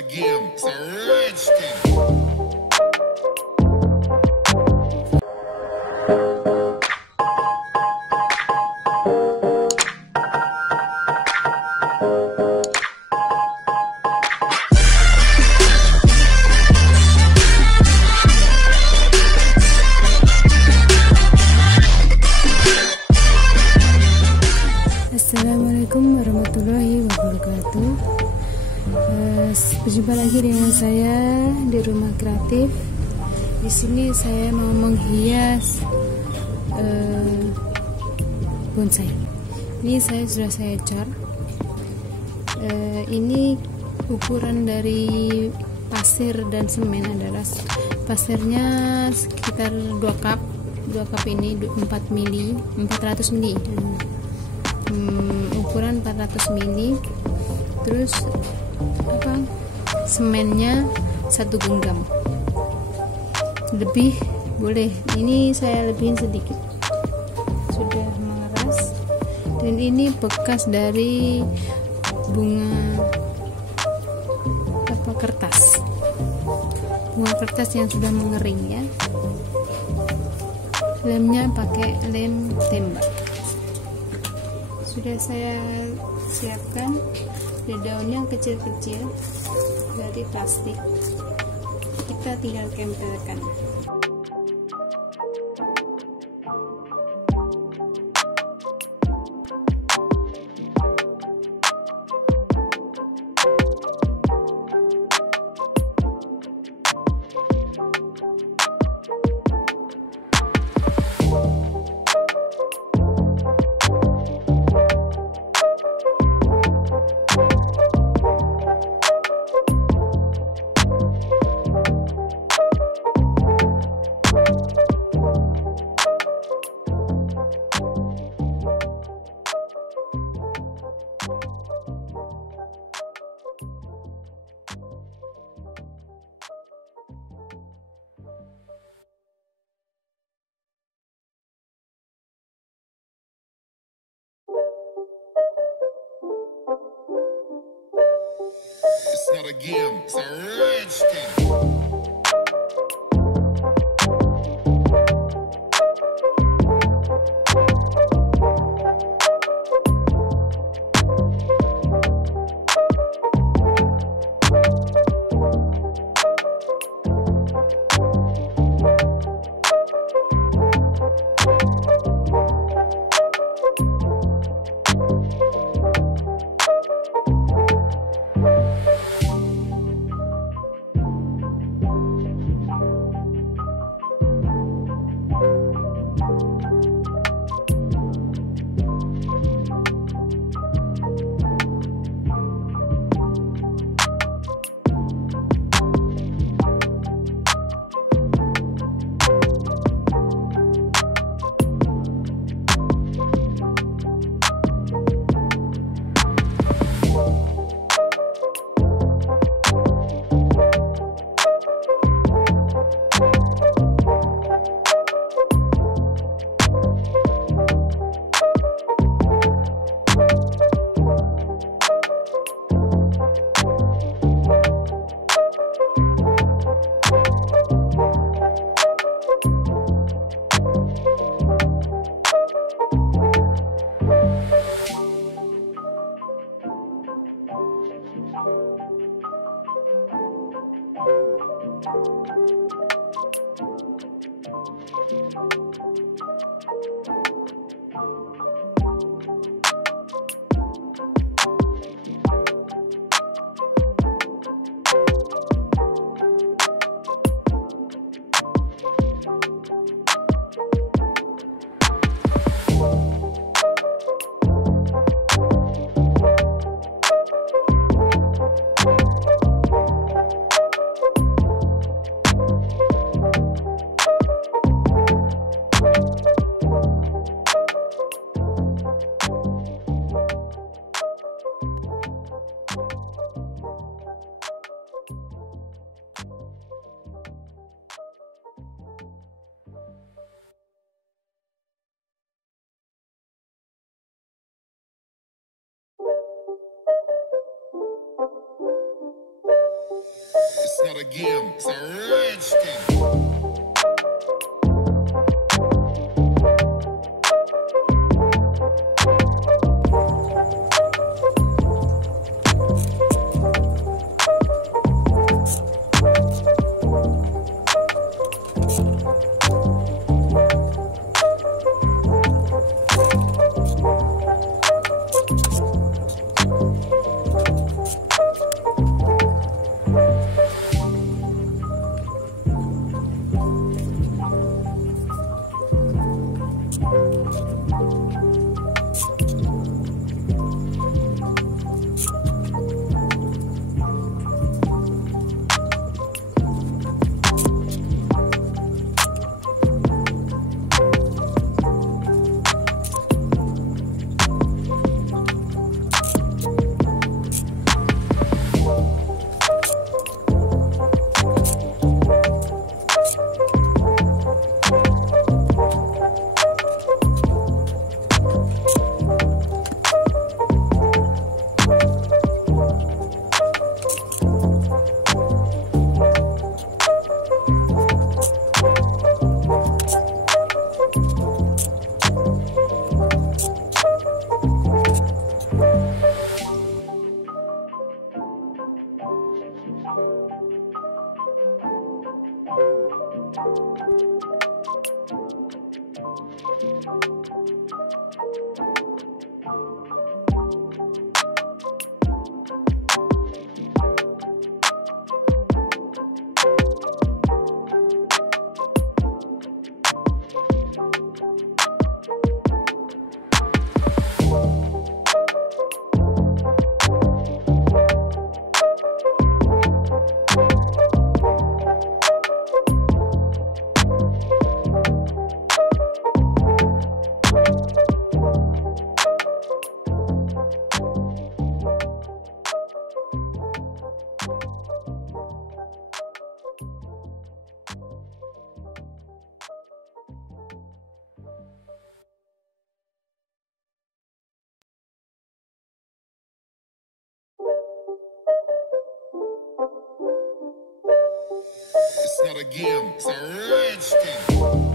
not a game, it's a rich thing. Assalamualaikum warahmatullahi wabarakatuh. Berjumpa lagi dengan saya di rumah kreatif. Di sini saya mau menghias bonsai. Ini sudah saya cat. Ini ukuran dari pasir dan semen adalah pasirnya sekitar 2 cup. 2 cup ini 400 mili. Ukuran 400 mili. Terus semennya 1 genggam. Lebih boleh, ini saya lebihin sedikit. Sudah mengeras. Dan ini bekas dari bunga kertas. Bunga kertas yang sudah mengering ya. Lemnya pakai lem tembak. Sudah saya siapkan. Daunnya kecil-kecil dari plastik, kita tinggal tempelkan. It's not a game, it's a rich thing. not a game, it's a rich thing. It's not a game, it's a rich thing.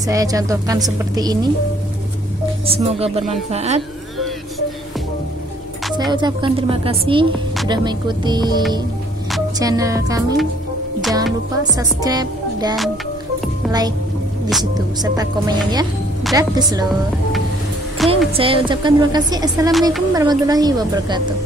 Saya contohkan seperti ini. Semoga bermanfaat. Saya ucapkan terima kasih sudah mengikuti channel kami. Jangan lupa subscribe dan like di situ serta komennya ya. Gratis loh. Oke, saya ucapkan terima kasih. Assalamualaikum warahmatullahi wabarakatuh.